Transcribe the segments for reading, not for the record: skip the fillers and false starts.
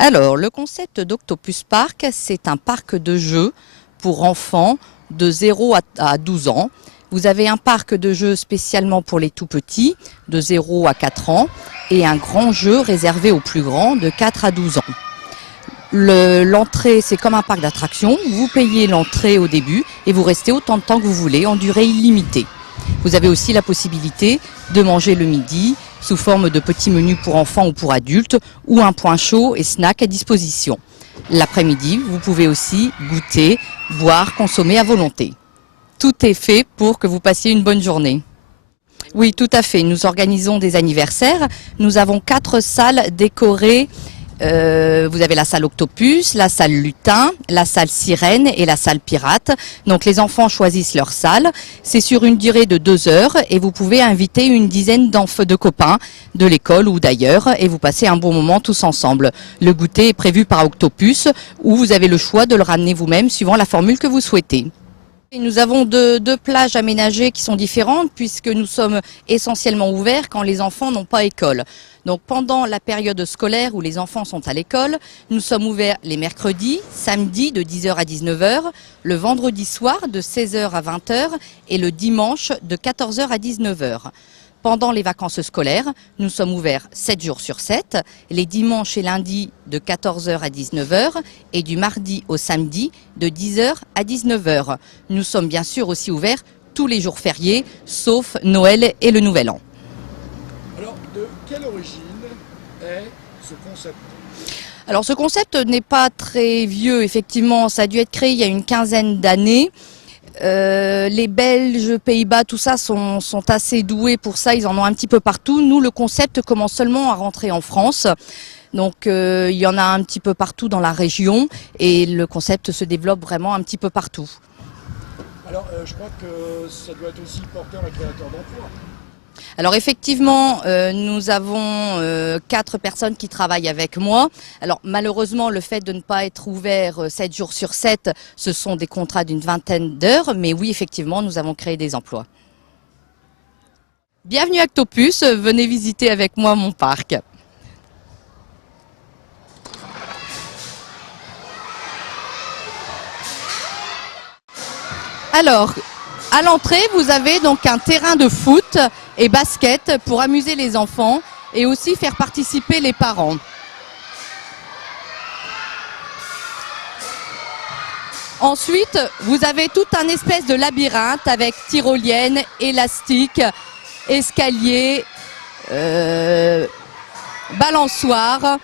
Alors, le concept d'Octopus Park, c'est un parc de jeux pour enfants de 0 à 12 ans. Vous avez un parc de jeux spécialement pour les tout petits, de 0 à 4 ans, et un grand jeu réservé aux plus grands, de 4 à 12 ans. L'entrée, c'est comme un parc d'attractions. Vous payez l'entrée au début et vous restez autant de temps que vous voulez, en durée illimitée. Vous avez aussi la possibilité de manger le midi sous forme de petits menus pour enfants ou pour adultes, ou un point chaud et snack à disposition. L'après-midi, vous pouvez aussi goûter, boire, consommer à volonté. Tout est fait pour que vous passiez une bonne journée. Oui, tout à fait. Nous organisons des anniversaires. Nous avons 4 salles décorées. Vous avez la salle Octopus, la salle Lutin, la salle Sirène et la salle Pirate. Donc les enfants choisissent leur salle. C'est sur une durée de 2 heures et vous pouvez inviter une dizaine de copains de l'école ou d'ailleurs et vous passez un bon moment tous ensemble. Le goûter est prévu par Octopus où vous avez le choix de le ramener vous-même suivant la formule que vous souhaitez. Et nous avons deux plages aménagées qui sont différentes puisque nous sommes essentiellement ouverts quand les enfants n'ont pas école. Donc pendant la période scolaire où les enfants sont à l'école, nous sommes ouverts les mercredis, samedis de 10h à 19h, le vendredi soir de 16h à 20h et le dimanche de 14h à 19h. Pendant les vacances scolaires, nous sommes ouverts 7 jours sur 7, les dimanches et lundis de 14h à 19h et du mardi au samedi de 10h à 19h. Nous sommes bien sûr aussi ouverts tous les jours fériés, sauf Noël et le Nouvel An. Alors, de quelle origine est ce concept? Alors ce concept n'est pas très vieux, effectivement, ça a dû être créé il y a une quinzaine d'années. Les Belges, Pays-Bas, tout ça sont assez doués pour ça, ils en ont un petit peu partout. Nous, le concept commence seulement à rentrer en France. Donc il y en a un petit peu partout dans la région et le concept se développe vraiment un petit peu partout. Alors, je crois que ça doit être aussi porteur et créateur d'emplois. Alors effectivement, nous avons 4 personnes qui travaillent avec moi. Alors malheureusement, le fait de ne pas être ouvert 7 jours sur 7, ce sont des contrats d'une vingtaine d'heures. Mais oui, effectivement, nous avons créé des emplois. Bienvenue à Octopus, venez visiter avec moi mon parc. Alors, à l'entrée, vous avez donc un terrain de foot et basket pour amuser les enfants et aussi faire participer les parents. Ensuite, vous avez tout un espèce de labyrinthe avec tyrolienne, élastique, escalier, balançoire.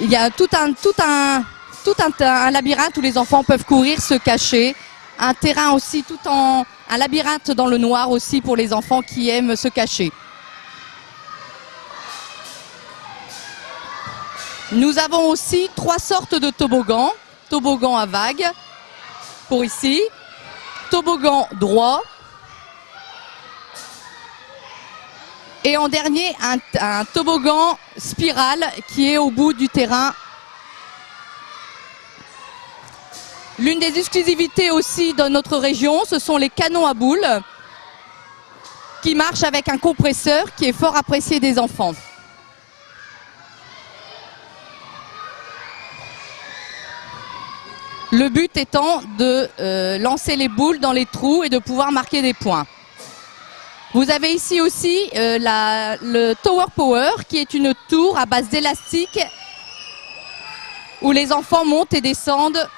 Il y a tout un labyrinthe où les enfants peuvent courir, se cacher. Un terrain aussi, un labyrinthe dans le noir aussi pour les enfants qui aiment se cacher. Nous avons aussi 3 sortes de toboggans. Toboggan à vagues, pour ici. Toboggan droit. Et en dernier, un toboggan spirale qui est au bout du terrain. L'une des exclusivités aussi de notre région, ce sont les canons à boules qui marchent avec un compresseur qui est fort apprécié des enfants. Le but étant de lancer les boules dans les trous et de pouvoir marquer des points. Vous avez ici aussi le Tower Power qui est une tour à base d'élastique où les enfants montent et descendent.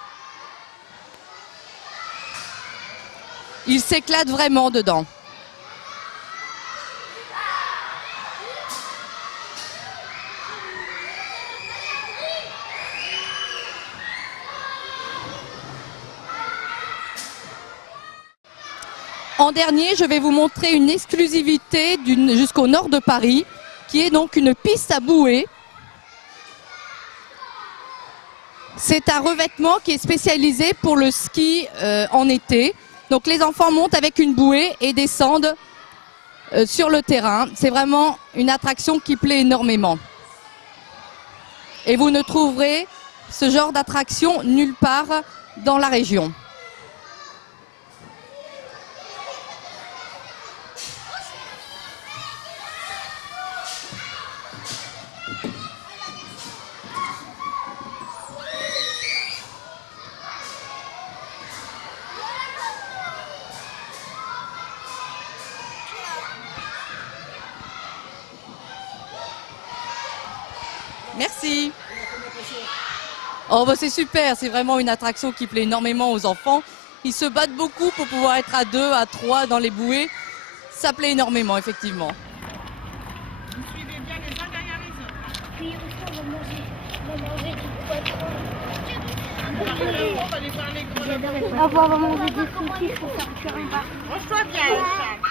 Ils s'éclatent vraiment dedans. En dernier, je vais vous montrer une exclusivité jusqu'au nord de Paris, qui est donc une piste à bouée. C'est un revêtement qui est spécialisé pour le ski en été. Donc les enfants montent avec une bouée et descendent sur le terrain. C'est vraiment une attraction qui plaît énormément. Et vous ne trouverez ce genre d'attraction nulle part dans la région. Merci. Oh bah c'est super, c'est vraiment une attraction qui plaît énormément aux enfants. Ils se battent beaucoup pour pouvoir être à 2, à 3 dans les bouées. Ça plaît énormément, effectivement. Vous suivez bien les uns derrière les autres. Puis aussi, on va manger du poisson. On va aller voir les gros. On va manger des cookies pour faire cuire un bar. Range-toi bien, Charles.